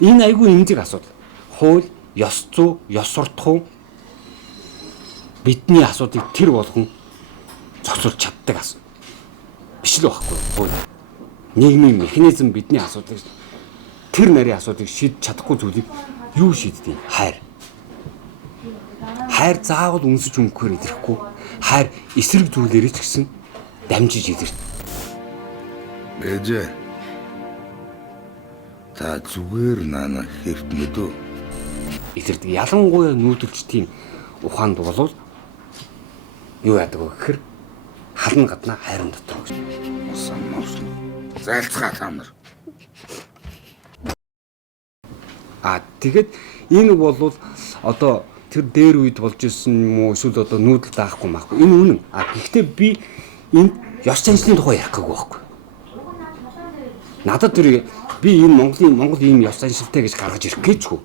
Энэ айгүй эмзэг асуудал. Хууль, ёс зүй, ёс суртахуун бидний асуудыг тэр болгон зохицуулж чаддаг асуудал биш л байхгүй. Хууль. Нийгмийн механизм бидний асуудыг тэр нарийн асуудыг шийдэж чадахгүй зүйлийг юу шийддэг? Хайр. Хайр заавал үнсэж өнгөөр илэрхгүй. Хайр эсрэг зүйлээрээ ч гэсэн дамжиж илэрдэг. Ээжээ. Та зүгээр нана хэвтнэд үү? Илэрдэг. Ялангуяа нүүдэлчдийн ухаанд болвол юу яадаг вэ гэхээр хална гадна хайрын дотор гэж. Самнаас зайлцгаа та нар. Тэгэд энэ бол одоо тэр дээр үед болж исэн юм уу эсвэл одоо нүүдэл даахгүй маахгүй. Энэ үнэн. Гэхдээ би энд ёс заншлын тухай ярих гэгүй байхгүй. Надад тэр би энэ Монгол ийм ёс заншилтай гэж гаргаж ирэх гээчгүй.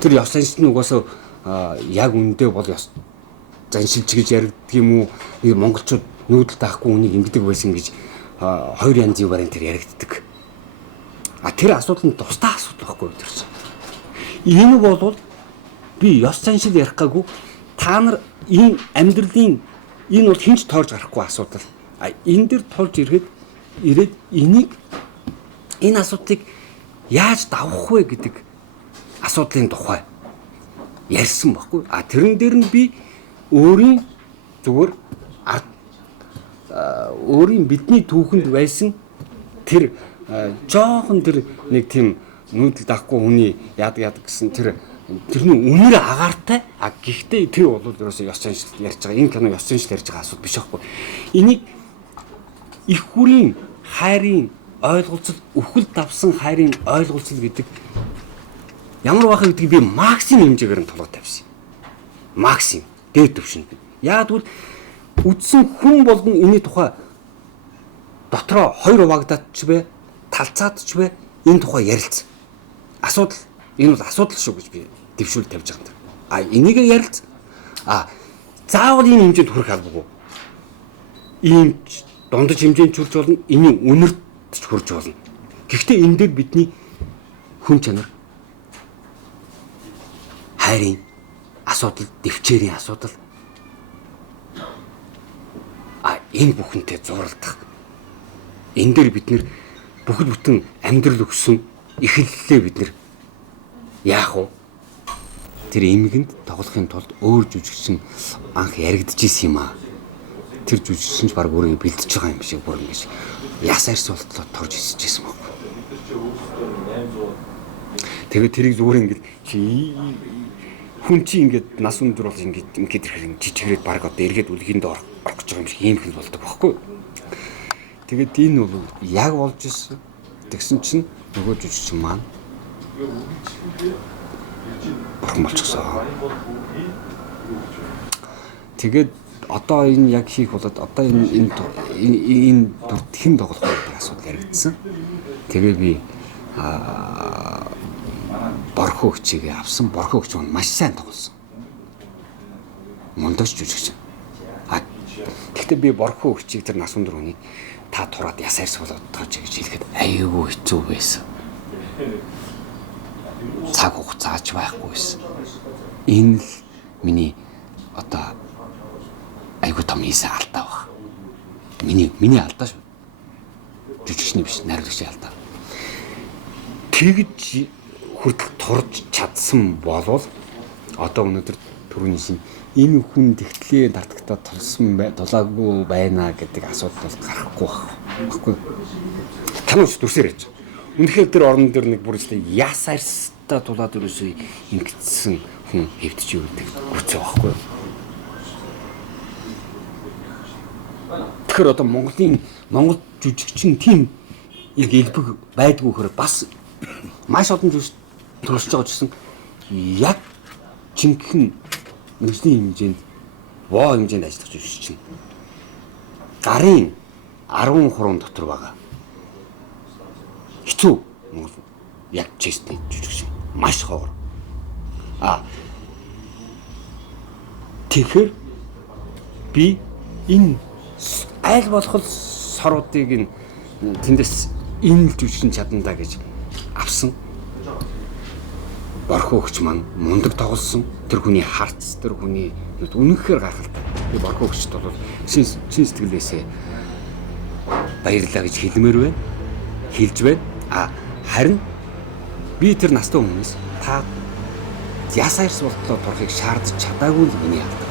Тэр ёс заншил нь угаасаа яг үндэ бол ёс заншилч гэж яригддаг юм уу? Нэг монголчууд нүүдэл даахгүй үнийг ингэдэг байсан гэж хоёр янзын вариантаар яригддаг. Тэр асуудал нь тусдаа асуудал байхгүй тэр чинь. Энэ бол би ёс заншил ярих гаагүй. Та нар энэ амьдралын энэ бол хинч тоорж гарахгүй асуудал. Энэ дэр тулж ирээд энийг энэ асуудлыг яаж давах вэ гэдэг асуудлын тухай ярьсан баггүй. Тэрэн дээр нь би өөрийн зүгээр өөрийн бидний түүхэнд байсан тэр жоохон тэр нэг тийм нүүдэл даахгүй хүний яадаг гэсэн тэрний үнэр агаартай. Гэхдээ тэр бол ерөөсөө ёс заншил ярьж байгаа. Энэ кино ёс заншил ярьж байгаа асуудал биш байхгүй. Энийг их хүрийн хайрын ойлголцол, өвхөл давсан хайрын ойлголцол гэдэг ямар баха гэдгийг би максимум хэмжээгээр нь тулгад тавьсан. Максимум дээр төвшөнд. Яг тэгвэл үдсэн хүн болгон энэ тухай дотроо хоёр хуваагдаад ч бай, талцаад ч бай энэ тухай ярилцсан. Асуудал энэ бол асуудал шүү гэж би дэвшүүл тавьж байгаа юм. Энийг ярилцсан. Заавал энэ хэмжээнд хүрэх албагүй. Ийм дундаж хэмжээнд хүрч болно, энэний үнэрт ч хүрч болно. Гэхдээ энэ дээр бидний хүн чанар хайрын асуудал, дэвчээрийн асуудал энэ бүхэнтэй зуралдах. Энэ дээр бид нэр бүхэл бүтэн амьдрал өгсөн эхлэлээ бид нэр яах вэ? Тэр эмгэнд тоглохын тулд өөр жүжигчин анх яригдж исэн юм аа. Тэр жүжигчин ч баг өөрийгөө бэлдэж байгаа юм шиг бүр ингэж яс арьс болтлоо торж исчихсэн баг. Тэгээд тэрийг зүгээр ингэж хүн чи ингээд нас өндөр бол ингээд ирэхээр жижигрээд баг одоо эргээд үлгэнд орох гэж байгаа юм шиг ийм хэл болдог байхгүй. Тэгээд энэ бол яг болж ирсэн. Тэгсэн чинь нөгөө жүжигчин маань бурхан болчихсон. Тэгээд одоо энэ яг хийх болоод одоо энэ дүрт хэн тоглох вэ гэдэг асуудал яригдсан. Тэгээ би Борхоо хчигээ авсан. Борхоо хч маань маш сайн тоглосон. Мундаж жүжигчин. Гэхдээ би Борхоо хчиг тэр нас өндөр хүний та тураад яс арьс болоод тооч гэж хэлэхэд аюулгүй хэцүү байсан. Цаг хугацаач байхгүй байсан. Энэ л миний одоо аюулгүй том хийсэн алдаа баг. Миний алдаа шүү. Жүжигчний биш, найруулагчийн алдаа. Тэгж хүртэл турж чадсан болвол одоо өнөөдөр түрүүний шин энэ хүн тэгтлээ дартагтаа тулаагүй байна гэдэг асуудал бол гарахгүй байхгүй. Танаас дүрсээр яаж. Үнэхээр тэр орон дээр нэг бүр ихтэй яс арьстай тулаад өрөөсөө ингэсэн хүн хэвдэж өгдөг үцээ байхгүй. Тэгэхээр одоо Монгол жүжигчин тийм яг элбэг байдгүй хөр бас маш олон зүйл төрөлж байгаа гэсэн яг жинхэнэ мэржлийн хэмжээнд воо хэмжээнд ажиллах жүжигчин гарын 10% дотор байгаа. Хэцүү яг честний жүжигчин маш ховор. Тэгэхээр би энэ аль болох соруудыг тэндээс энэ л жүжигчин чадандаа гэж авсан. Борхоо өгч маань мундаг тоглосон. Тэр хүний харц, тэр хүний үнэнхээр гайхалтай. Би борхоо өгчд бол чин сэтгэлээсээ баярлалаа гэж хэлмээр байна. Хэлж байна. Харин би тэр настай хүмүүс та ясаар суртлоо турахыг шаардаж чадаагүй л миний алдар.